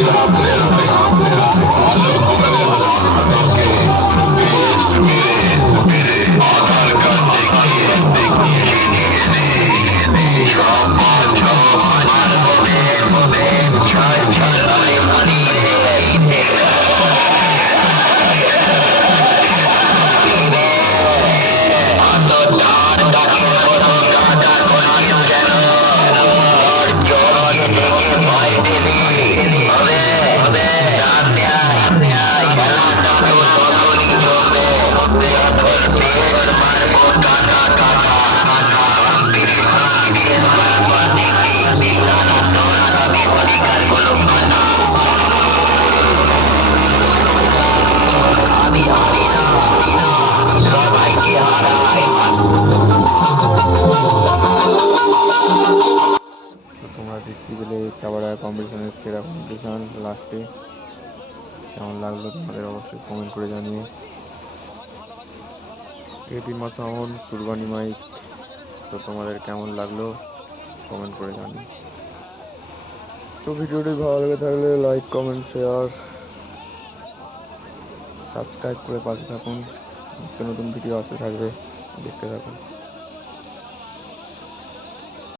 Thank you. আবার competition এসছে এরা কম্পিটিশন লাস্টে কেমন লাগল তোমাদের অবশ্যই কমেন্ট করে জানিও। কেপিমা সাউন্ড সুরবানি মাইক তো তোমাদের কেমন লাগল কমেন্ট করে জানিও। তো ভিডিওটি ভালো লেগে থাকলে লাইক কমেন্ট শেয়ার সাবস্ক্রাইব করে পাশে থাকুন। নিত্য নতুন ভিডিও আসতে থাকবে। দেখতে থাকুন।